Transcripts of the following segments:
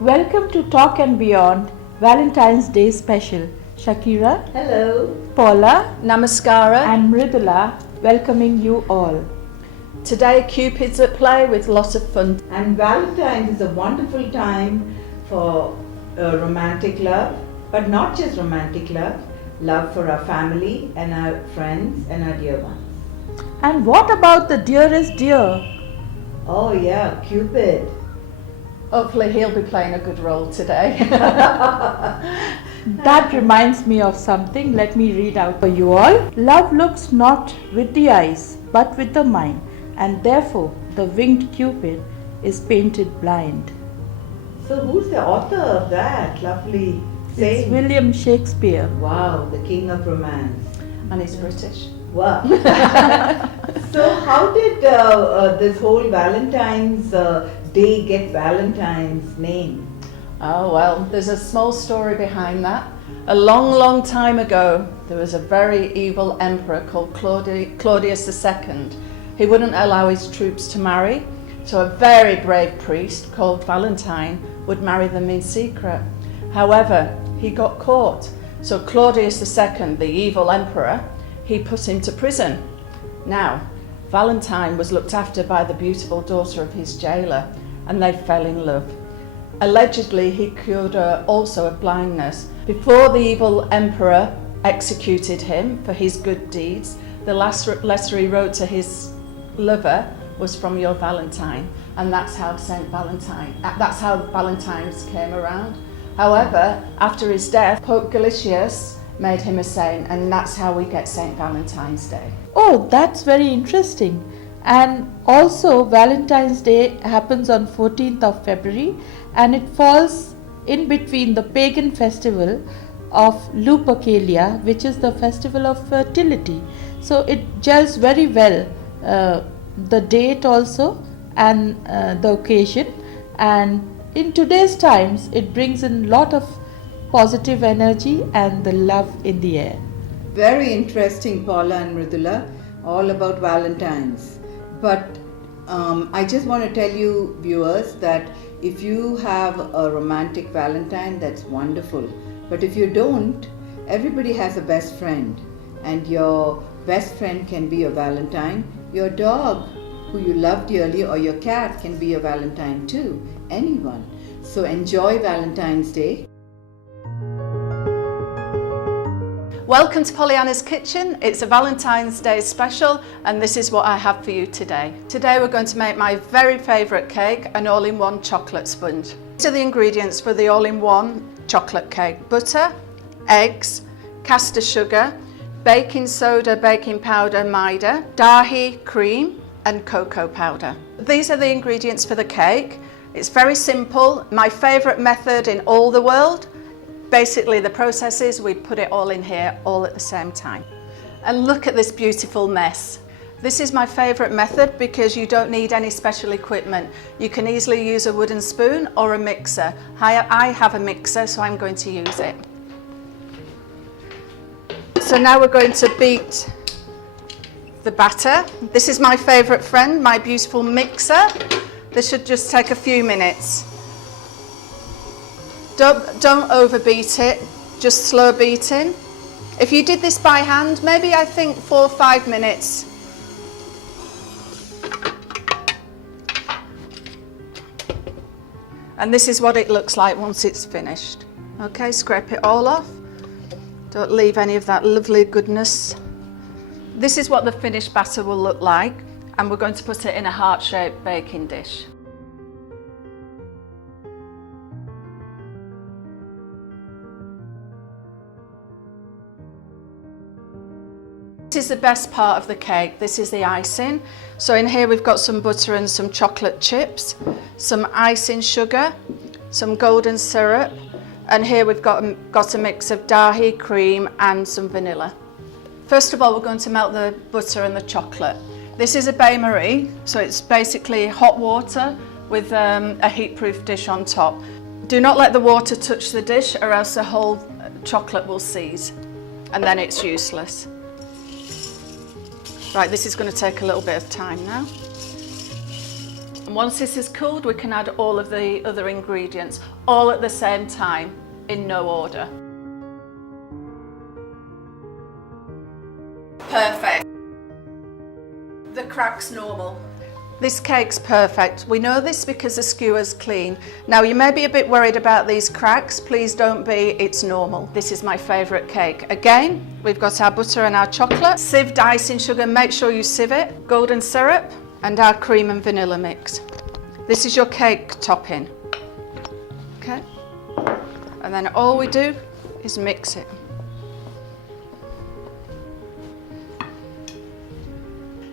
Welcome to Talk and Beyond Valentine's Day special. Shakira, Hello. Paula, Namaskara. and Mridula welcoming you all. Today Cupid's at play with lots of fun. And Valentine's is a wonderful time for romantic love, but not just romantic love for our family and our friends and our dear ones. And what about the dearest dear? Oh yeah, Cupid. Hopefully he'll be playing a good role today. That reminds me of something. Let me read out for you all. Love looks not with the eyes, but with the mind, and therefore the winged Cupid is painted blind. So who's the author of that lovely saying? It's William Shakespeare. Wow, the king of romance. And he's British. Wow. So how did this whole Valentine's Day get Valentine's name? Oh well, there's a small story behind that. A long time ago, there was a very evil emperor called Claudius II. He wouldn't allow his troops to marry, so a very brave priest called Valentine would marry them in secret. However, he got caught, so Claudius II, the evil emperor, he put him to prison. Now, Valentine was looked after by the beautiful daughter of his jailer, and they fell in love. Allegedly, he cured her also of blindness. Before the evil emperor executed him for his good deeds, the last letter he wrote to his lover was "From your Valentine," and that's how that's how Valentine's came around. However, after his death, Pope Gelasius made him a saint, and that's how we get St. Valentine's Day. Oh, that's very interesting. And also Valentine's Day happens on 14th of February, and it falls in between the pagan festival of Lupercalia, which is the festival of fertility. So it gels very well, the date also and the occasion, and in today's times it brings in lot of positive energy and the love in the air. Very interesting, Paula and Mridula, all about Valentine's. But I just want to tell you, viewers, that if you have a romantic Valentine, that's wonderful. But if you don't, everybody has a best friend, and your best friend can be your Valentine. Your dog, who you love dearly, or your cat can be your Valentine too. Anyone. So enjoy Valentine's Day. Welcome to Pollyanna's Kitchen. It's a Valentine's Day special, and this is what I have for you today. Today we're going to make my very favourite cake, an all-in-one chocolate sponge. These are the ingredients for the all-in-one chocolate cake: butter, eggs, caster sugar, baking soda, baking powder, maida, dahi, cream, and cocoa powder. These are the ingredients for the cake. It's very simple, my favourite method in all the world. Basically, the process is we put it all in here all at the same time. And look at this beautiful mess. This is my favourite method because you don't need any special equipment. You can easily use a wooden spoon or a mixer. I have a mixer, so I'm going to use it. So now we're going to beat the batter. This is my favourite friend, my beautiful mixer. This should just take a few minutes. Don't overbeat it, just slow beating. If you did this by hand, maybe I think 4 or 5 minutes. And this is what it looks like once it's finished. Okay, scrape it all off. Don't leave any of that lovely goodness. This is what the finished batter will look like, and we're going to put it in a heart-shaped baking dish. This is the best part of the cake. This is the icing. So in here we've got some butter and some chocolate chips, some icing sugar, some golden syrup, and here we've got a mix of dahi, cream, and some vanilla. First of all, we're going to melt the butter and the chocolate. This is a bain-marie, so it's basically hot water with a heat-proof dish on top. Do not let the water touch the dish, or else the whole chocolate will seize, and then it's useless. Right, this is going to take a little bit of time now. And once this is cooled, we can add all of the other ingredients, all at the same time, in no order. Perfect. The crack's normal. This cake's perfect. We know this because the skewer's clean. Now you may be a bit worried about these cracks. Please don't be, it's normal. This is my favourite cake. Again, we've got our butter and our chocolate. Sieved icing sugar, make sure you sieve it. Golden syrup and our cream and vanilla mix. This is your cake topping. Okay? And then all we do is mix it.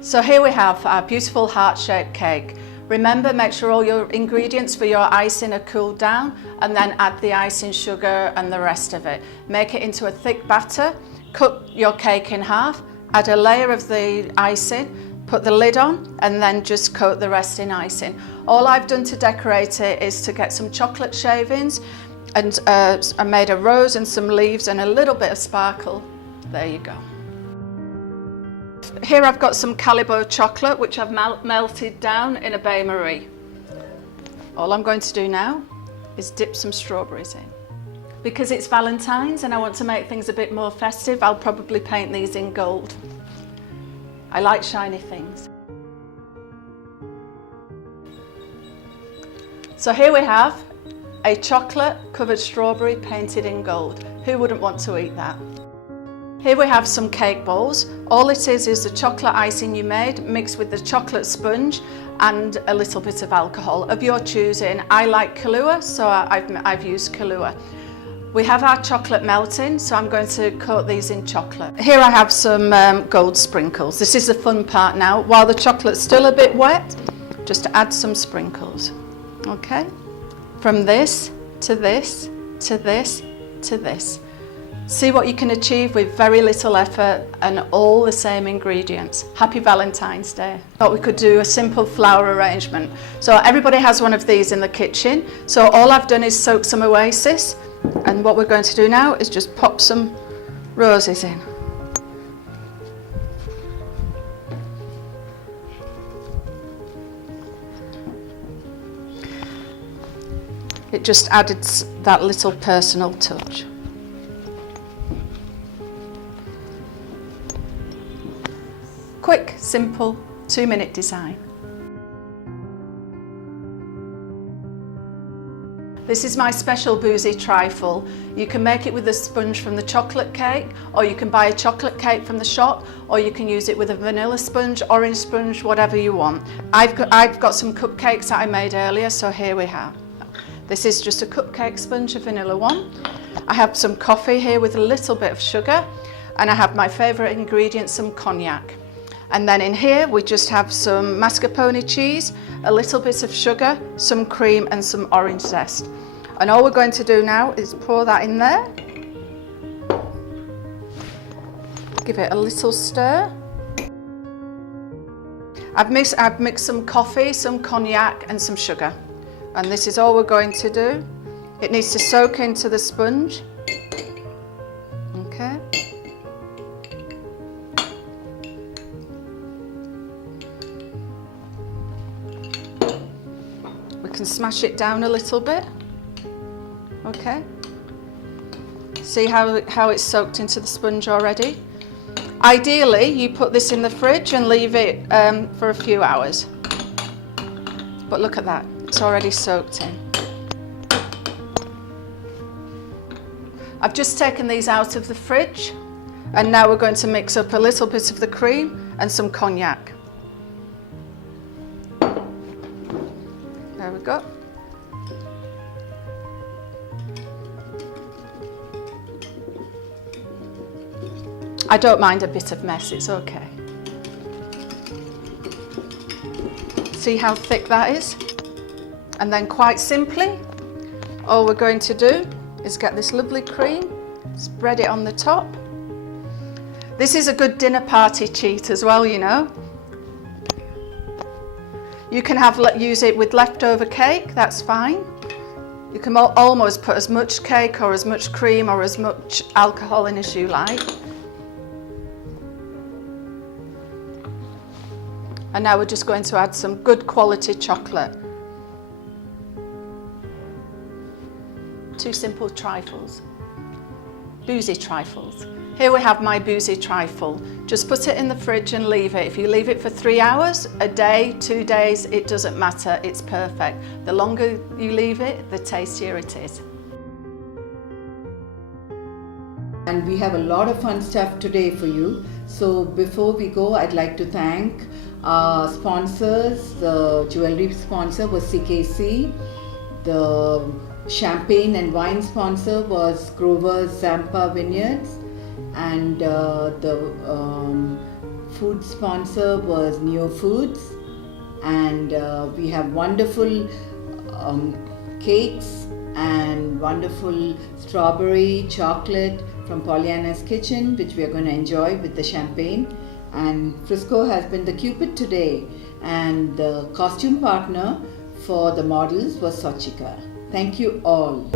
So here we have our beautiful heart-shaped cake. Remember, make sure all your ingredients for your icing are cooled down and then add the icing sugar and the rest of it. Make it into a thick batter, cut your cake in half, add a layer of the icing, put the lid on and then just coat the rest in icing. All I've done to decorate it is to get some chocolate shavings and I made a rose and some leaves and a little bit of sparkle. There you go. Here I've got some Calibo chocolate which I've melted down in a bain-marie. All I'm going to do now is dip some strawberries in. Because it's Valentine's and I want to make things a bit more festive, I'll probably paint these in gold. I like shiny things. So here we have a chocolate covered strawberry painted in gold. Who wouldn't want to eat that? Here we have some cake balls. All it is the chocolate icing you made mixed with the chocolate sponge and a little bit of alcohol of your choosing. I like Kahlua, so I've used Kahlua. We have our chocolate melting, so I'm going to coat these in chocolate. Here I have some gold sprinkles. This is the fun part now. While the chocolate's still a bit wet, just add some sprinkles. Okay? From this to this to this to this. See what you can achieve with very little effort and all the same ingredients. Happy Valentine's Day. Thought we could do a simple flower arrangement. So everybody has one of these in the kitchen. So all I've done is soak some Oasis, and what we're going to do now is just pop some roses in. It just added that little personal touch. Quick, simple, 2-minute design. This is my special boozy trifle. You can make it with a sponge from the chocolate cake, or you can buy a chocolate cake from the shop, or you can use it with a vanilla sponge, orange sponge, whatever you want. I've got some cupcakes that I made earlier, so here we have. This is just a cupcake sponge, a vanilla one. I have some coffee here with a little bit of sugar, and I have my favourite ingredient, some cognac. And then in here we just have some mascarpone cheese, a little bit of sugar, some cream and some orange zest. And all we're going to do now is pour that in there. Give it a little stir. I've mixed some coffee, some cognac and some sugar. And this is all we're going to do. It needs to soak into the sponge. Okay. Can smash it down a little bit. Okay. See how it's soaked into the sponge already? Ideally, you put this in the fridge and leave it for a few hours. But look at that, it's already soaked in. I've just taken these out of the fridge and now we're going to mix up a little bit of the cream and some cognac. There we go. I don't mind a bit of mess, it's okay. See how thick that is? And then quite simply, all we're going to do is get this lovely cream, spread it on the top. This is a good dinner party cheat as well, you know. You can use it with leftover cake, that's fine. You can almost put as much cake or as much cream or as much alcohol in as you like. And now we're just going to add some good quality chocolate. 2 simple trifles. Boozy trifles. Here we have my boozy trifle. Just put it in the fridge and leave it. If you leave it for 3 hours, a day, 2 days, it doesn't matter, it's perfect. The longer you leave it, the tastier it is. And we have a lot of fun stuff today for you. So before we go, I'd like to thank our sponsors. The jewelry sponsor was CKC. The champagne and wine sponsor was Grover's Zampa Vineyards. And the food sponsor was Neo Foods. And we have wonderful cakes and wonderful strawberry chocolate from POLLYHANNA'S Kitchen, which we are going to enjoy with the champagne. And Frisco has been the Cupid today, and the costume partner for the models was Sochika. Thank you all.